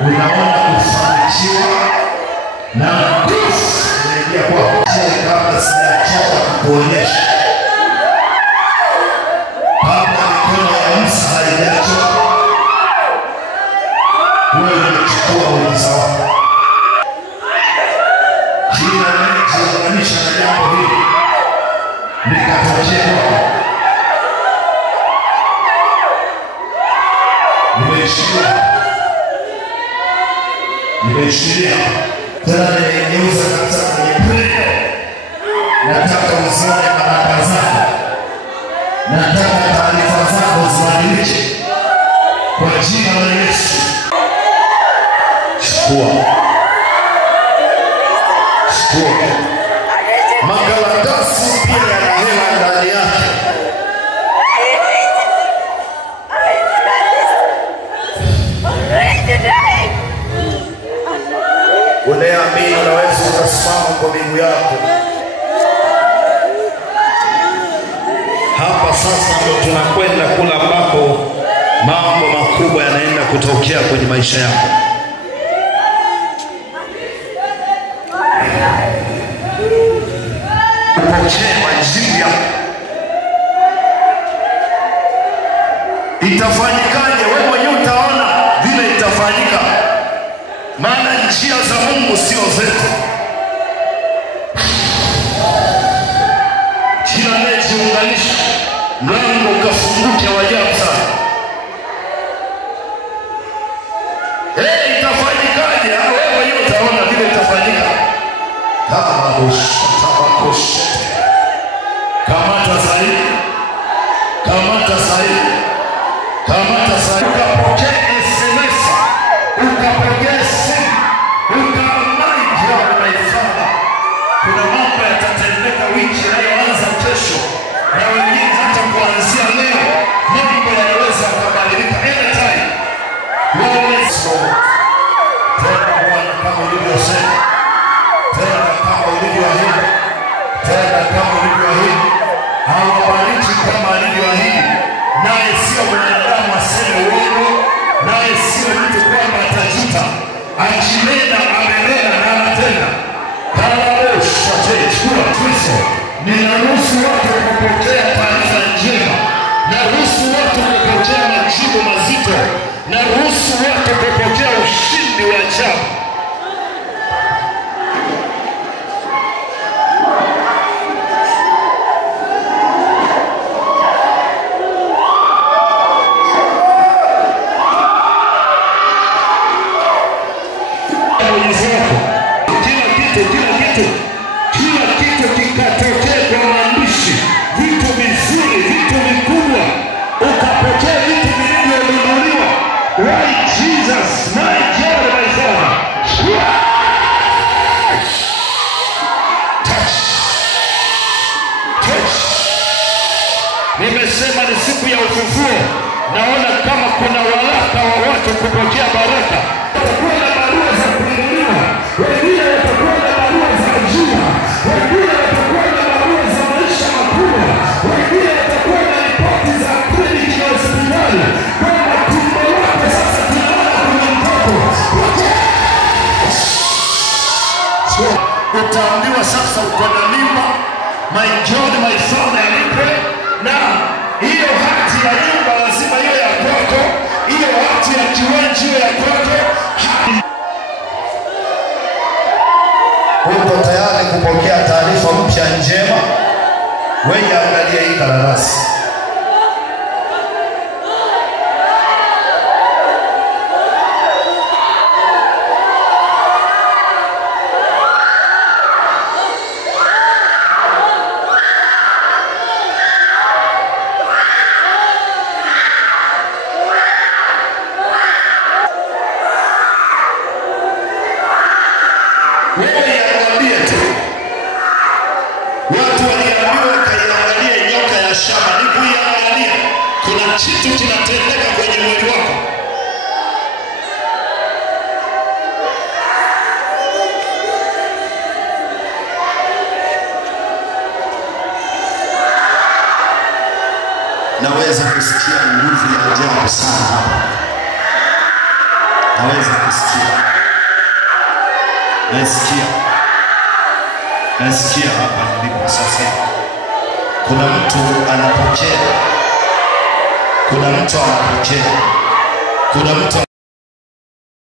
unaona kufanikiwa na nguvu inaingia kwako kabla sijachoka kukuonyesha. Kabla mikono ya Musa haijachoka, wewe umechukua uwezo wako. Jina linajiunganisha na jambo hili likatokea kwako. Nimeshiria tena nimegeuza kabisa kwenye prayer. Nataka usione baraka zako, nataka taarifa zako zibadilike kwa jina la Yesu. Chukua makaratasi pia yana hela ndani yake. Unaamini unaweza kusimama kwa miguu yako. Hapa sasa ndio tunakwenda kula ambako mambo makubwa yanaenda kutokea kwenye maisha yako. Upokee majibu yako. Itafanyikaje? Wewe mwenyewe utaona vile itafanyika. Maana njia za Mungu sio zetu. Kila anayejiunganisha mlango ukafunguke wa ajabu sana. Itafanyikaje? Wewe mwenyewe utaona vile itafanyika. Kamata sahihi. Ukapokea SMS. Ukapokea simu. Ukaamini jambo la ifada. Kuna mambo yatatendeka wiki inayoanza kesho. Na wengine hata kuanzia leo. Mambo yanaweza kubadilika anytime. Wewe sio. Tena Bwana kama ulivyosema. Tena kama ulivyoahidi. Hawabariki kama alivyoahidi. Naye sio mwanadamu aseme uongo. Naye sio mtu kwamba atajuta. Akinena amenena na anatenda. Chukua Kristo. Ninaruhusu watu kupokea taarifa njema. Naruhusu watu kupokea majibu mazito. Naruhusu watu kupokea ushindi wa ajabu. Kila kitu kikatokea kwa maandishi. Vitu vizuri, vitu vikubwa. Ukapokea vitu vilivyonunuliwa. Why Jesus, my God, my Father. Touch. Nimesema ni siku ya ufufuo. Naona kama kuna waraka wa watu kupokea baraka. Watakuwa na barua za kununuliwa. Wengine watakuwa na barua za ajira. Wengine watakuwa na barua za maisha makubwa. Wengine watakuwa na ripoti za kliniki na hospitali. Kwamba tumbo lako sasa tunaona kuna mtoto. Utaambiwa sasa uko na mimba. My God, my Father, alipe. Na hiyo hati ya nyumba lazima hiyo ya kwako. Hiyo hati ya kiwanja hiyo ya kwako. Uko tayari kupokea taarifa mpya njema? Wewe angalia hii karatasi. Kitu kinatendeka kwenye mwili wako. Naweza kusikia nguvu ya ajabu sana hapa. Naweza kusikia Nasikia hapa nilipo sasa. Kuna mtu anapokea. Kuna mtu